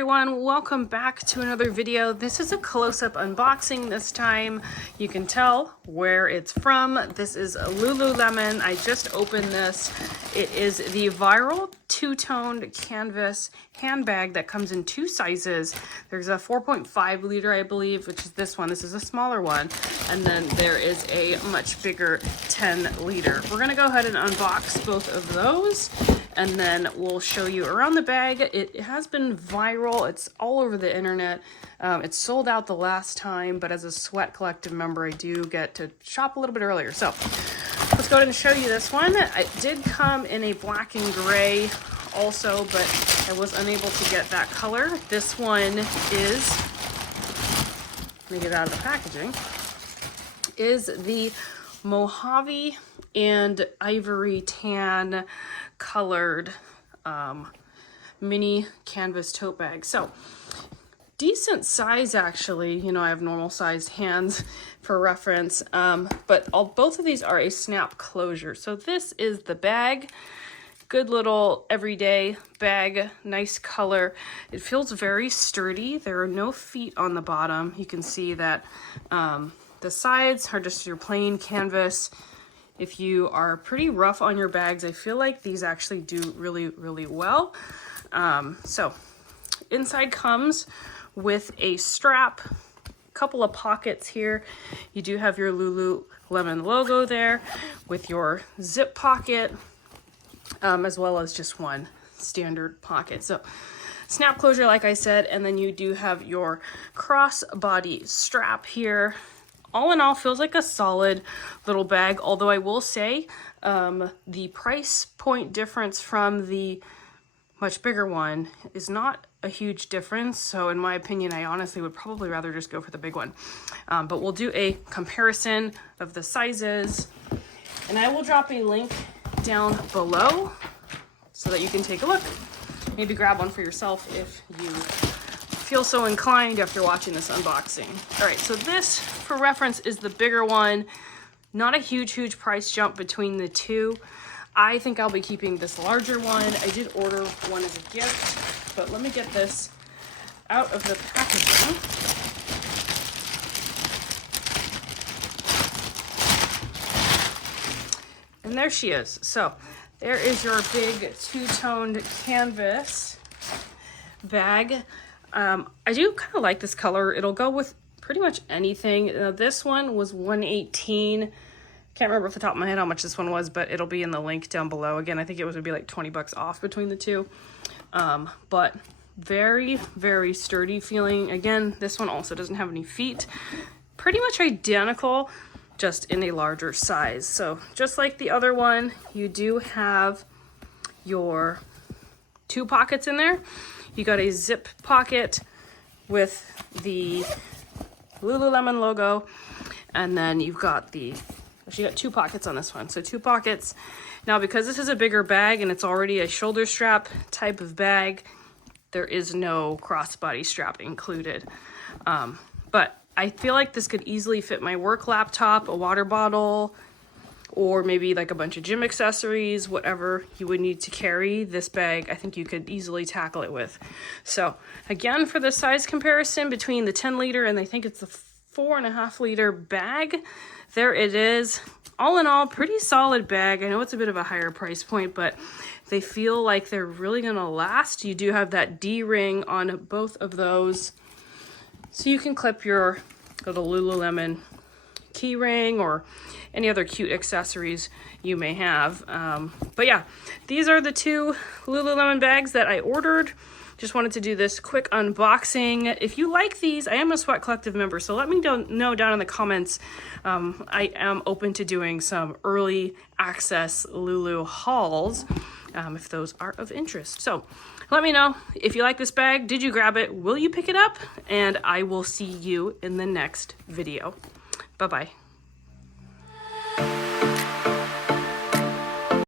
everyone, welcome back to another video. This is a close-up unboxing this time. You can tell where it's from. This is Lululemon. I just opened this. It is the viral two-toned canvas handbag that comes in two sizes. There's a 4.5 liter, I believe, which is this one. This is a smaller one. And then there is a much bigger 10 liter. We're gonna go ahead and unbox both of those, and then we'll show you around the bag. It has been viral. It's all over the internet. It's sold out the last time, but as a Sweat Collective member, I do get to shop a little bit earlier. So let's go ahead and show you this one. It did come in a black and gray also, but I was unable to get that color. This one is, let me get it out of the packaging, is the Mojave and ivory tan colored mini canvas tote bag. So decent size, actually. You know, I have normal sized hands for reference, but both of these are a snap closure. So this is the bag. Good little everyday bag, nice color. It feels very sturdy. There are no feet on the bottom. You can see that the sides are just your plain canvas. If you are pretty rough on your bags, I feel like these actually do really, really well. So inside comes with a strap, a couple of pockets here. You do have your Lululemon logo there with your zip pocket, as well as just one standard pocket. So snap closure, like I said, and then you do have your crossbody strap here. All in all, feels like a solid little bag, although I will say the price point difference from the much bigger one is not a huge difference. So in my opinion, I honestly would probably rather just go for the big one. But we'll do a comparison of the sizes, and I will drop a link down below so that you can take a look. Maybe grab one for yourself if you feel so inclined after watching this unboxing. All right, so this, for reference, is the bigger one. Not a huge price jump between the two. I think I'll be keeping this larger one. I did order one as a gift, but let me get this out of the packaging. And there she is. So there is your big two-toned canvas bag. I do kind of like this color. It'll go with pretty much anything. This one was $118. Can't remember off the top of my head how much this one was, but it'll be in the link down below. Again, I think it would be like 20 bucks off between the two. But very, very sturdy feeling. Again, this one also doesn't have any feet. Pretty much identical, just in a larger size. So just like the other one, you do have your two pockets in there. You got a zip pocket with the Lululemon logo, and then you've got you got two pockets on this one. So two pockets. Now, because this is a bigger bag and it's already a shoulder strap type of bag, there is no crossbody strap included. But I feel like this could easily fit my work laptop, a water bottle, or maybe like a bunch of gym accessories, whatever you would need to carry. This bag, I think you could easily tackle it with. So again, for the size comparison between the 10 liter and I think it's the 4.5 liter bag, there it is. All in all, pretty solid bag. I know it's a bit of a higher price point, but they feel like they're really gonna last. You do have that D-ring on both of those, so you can clip your little Lululemon key ring or any other cute accessories you may have. But yeah, these are the two Lululemon bags that I ordered. Just wanted to do this quick unboxing. If you like these, I am a Sweat Collective member, so let me know down in the comments. I am open to doing some early access Lulu hauls if those are of interest. So let me know if you like this bag. Did you grab it? Will you pick it up? And I will see you in the next video. Bye-bye.